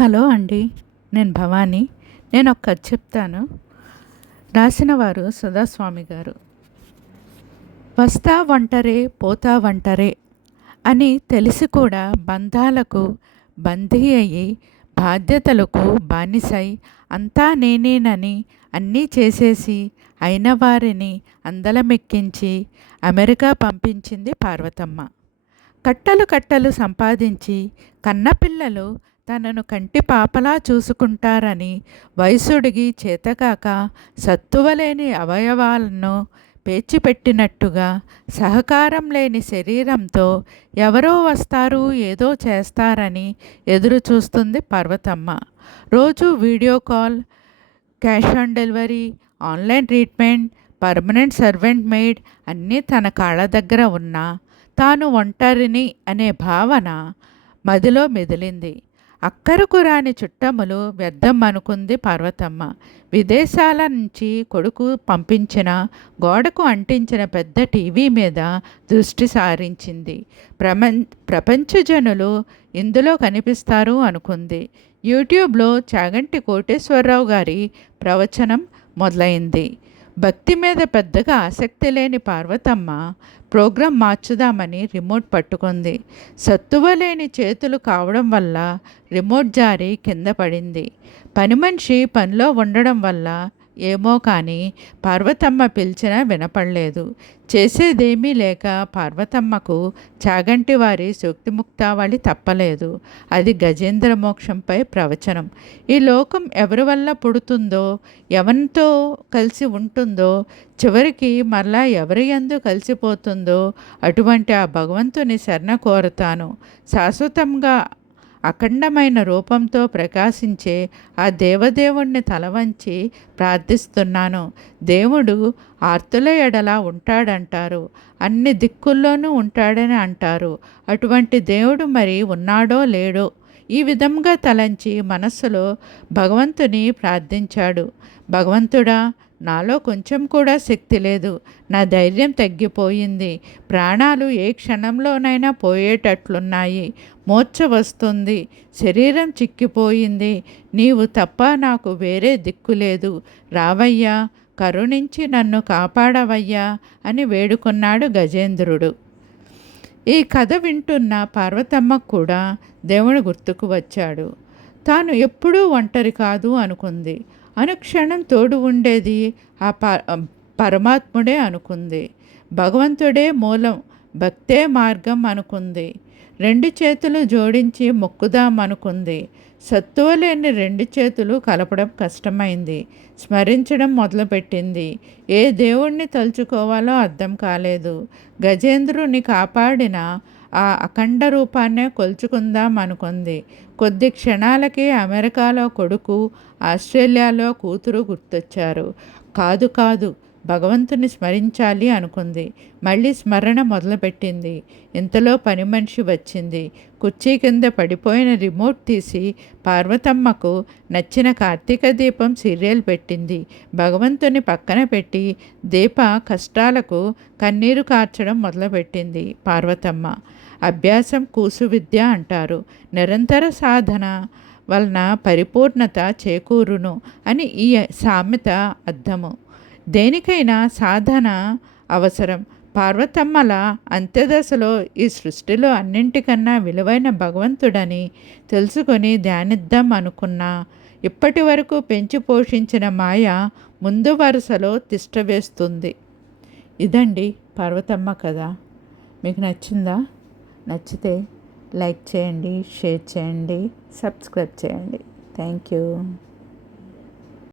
Hello అండి. నేను భవాని. నేను ఒక కథ చెప్తాను. రాసిన వారు సుధాస్వామి గారు. వస్తా వంటరే పోతా వంటరే అని తెలిసి కూడా బంధాలకు బందీ అయ్యి బాధ్యతలకు బానిసై అంతా నేనేనని అన్నీ చేసేసి అయిన వారిని అందలమెక్కించి అమెరికా పంపించింది పార్వతమ్మ. కట్టలు కట్టలు సంపాదించి కన్నపిల్లలు తనను కంటి పాపలా చూసుకుంటారని వయసుడిగి చేతకాక సత్తువలేని అవయవాలను పేర్చిపెట్టినట్టుగా సహకారం లేని శరీరంతో ఎవరో వస్తారు ఏదో చేస్తారని ఎదురు చూస్తుంది పార్వతమ్మ. రోజు video call, cash on delivery, online treatment, permanent servant maid అన్నీ తన కాళ్ళ దగ్గర ఉన్నా తాను ఒంటరిని అనే భావన మదిలో మెదిలింది. అక్కరకు రాని చుట్టములు వ్యర్థం అనుకుంది పార్వతమ్మ. విదేశాల నుంచి కొడుకు పంపించిన గోడకు అంటించిన పెద్ద టీవీ మీద దృష్టి సారించింది. ప్రపంచ జనులు ఇందులో కనిపిస్తారు అనుకుంది. యూట్యూబ్లో చాగంటి కోటేశ్వరరావు గారి ప్రవచనం మొదలైంది. భక్తి మీద పెద్దగా ఆసక్తి లేని పార్వతమ్మ ప్రోగ్రాం మార్చుదామని రిమోట్ పట్టుకుంది. సత్తువ లేని చేతులు కావడం వల్ల రిమోట్ జారి కింద పడింది. పని మనిషి పనిలో ఉండడం వల్ల ఏమో కానీ పార్వతమ్మ పిలిచినా వినపడలేదు. చేసేదేమీ లేక పార్వతమ్మకు చాగంటి వారి సూక్తిముక్తావళి తప్పలేదు. అది గజేంద్ర మోక్షంపై ప్రవచనం. ఈ లోకం ఎవరి వల్ల పుడుతుందో, ఎవరితో కలిసి ఉంటుందో, చివరికి మరలా ఎవరి యందు కలిసిపోతుందో అటువంటి ఆ భగవంతుని శరణ కోరతాను. శాశ్వతంగా అఖండమైన రూపంతో ప్రకాశించే ఆ దేవదేవుణ్ణి తలవంచి ప్రార్థిస్తున్నాను. దేవుడు ఆర్తుల ఎడల ఉంటాడంటారు, అన్ని దిక్కుల్లోనూ ఉంటాడని అంటారు. అటువంటి దేవుడు మరి ఉన్నాడో లేడో ఈ విధంగా తలంచి మనస్సులో భగవంతుని ప్రార్థించాడు. భగవంతుడా, నాలో కొంచెం కూడా శక్తి లేదు. నా ధైర్యం తగ్గిపోయింది. ప్రాణాలు ఏ క్షణంలోనైనా పోయేటట్లున్నాయి. మూర్ఛ వస్తుంది. శరీరం చిక్కిపోయింది. నీవు తప్ప నాకు వేరే దిక్కు లేదు. రావయ్యా, కరుణించి నన్ను కాపాడవయ్యా అని వేడుకున్నాడు గజేంద్రుడు. ఈ కథ వింటున్న పార్వతమ్మకు కూడా దేవుడు గుర్తుకు వచ్చాడు. తాను ఎప్పుడూ ఒంటరి కాదు అనుకుంది. అనుక్షణం తోడు ఉండేది ఆ పరమాత్ముడే అనుకుంది. భగవంతుడే మూలం, భక్తే మార్గం అనుకుంది. రెండు చేతులు జోడించి మొక్కుదామనుకుంది. సత్తువ లేని రెండు చేతులు కలపడం కష్టమైంది. స్మరించడం మొదలుపెట్టింది. ఏ దేవుణ్ణి తలుచుకోవాలో అర్థం కాలేదు. గజేంద్రుని కాపాడిన ఆ అఖండ రూపాన్నే కొలుచుకుందాం అనుకుంది. కొద్ది క్షణాలకి అమెరికాలో కొడుకు, ఆస్ట్రేలియాలో కూతురు గుర్తొచ్చారు. కాదు, భగవంతుని స్మరించాలి అనుకుంది. మళ్ళీ స్మరణ మొదలుపెట్టింది. ఇంతలో పని మనిషి వచ్చింది. కుర్చీ కింద పడిపోయిన రిమోట్ తీసి పార్వతమ్మకు నచ్చిన కార్తీక దీపం సీరియల్ పెట్టింది. భగవంతుని పక్కన పెట్టి దీప కష్టాలకు కన్నీరు కార్చడం మొదలుపెట్టింది పార్వతమ్మ. అభ్యాసం కూసు విద్య అంటారు. నిరంతర సాధన వలన పరిపూర్ణత చేకూరును అని ఈ సామెత అర్థము. దేనికైనా సాధన అవసరం. పార్వతమ్మల అంత్యదశలో ఈ సృష్టిలో అన్నింటికన్నా విలువైన భగవంతుడని తెలుసుకొని ధ్యానిద్దాం అనుకున్నా ఇప్పటి వరకు పెంచి పోషించిన మాయ ముందు వరుసలో తిష్టవేస్తుంది. ఇదండి పార్వతమ్మ కథ. మీకు నచ్చిందా? నచ్చితే లైక్ చేయండి, షేర్ చేయండి, సబ్స్క్రైబ్ చేయండి. Thank you.